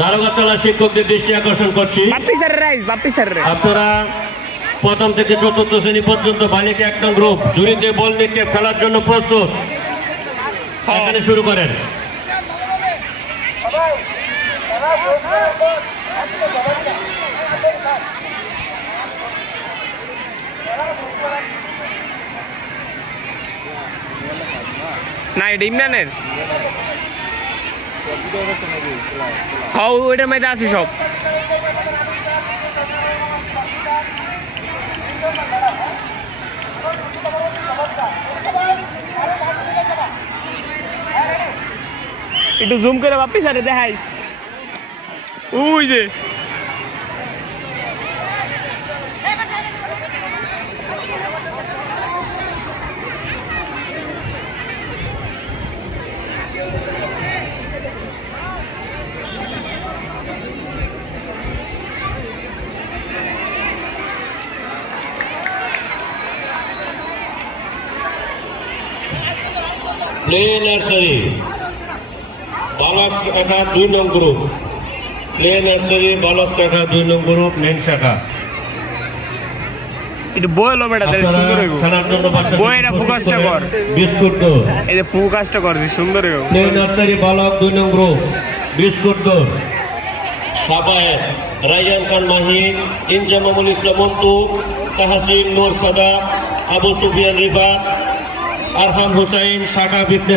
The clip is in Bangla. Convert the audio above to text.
দারোগাতলা শিক্ষকদের দৃষ্টি আকর্ষণ করছি, আপনারা প্রথম থেকে চতুর্থ শ্রেণী পর্যন্ত বালিকা 1 নং গ্রুপ জুড়িতে বল নিক্ষেপ খেলার জন্য প্রস্তুত। এখানে শুরু করেন। না এটা ইমরানের, হ্যাঁ ওইটার মধ্যে আছে সব। একটু জুম করে বাপ্পি স্যারে দেখাইস, ওই যে প্লে নার্সারি বালক শাখা 2 নং গ্রুপ, প্লে নার্সারি বালক শাখা 2 নং গ্রুপ মেন শাখা। একটু বইলো বেটা, তাহলে সুন্দর হইব। বইটা ফোকাসটা কর, বিস্কুট দৌড়, এই যে ফোকাসটা কর, সুন্দর হইব। প্লে নার্সারি বালক 2 নং গ্রুপ বিস্কুট দৌড়। সাবায়ের রাইয়ান খান মাহিন, ইনজামামুল ইসলাম মন্টু, তাহসিন নূর সাদা, আবু সুফিয়ান রিফাত, আরহাম হুসাইন, শাখা বিপ্লব।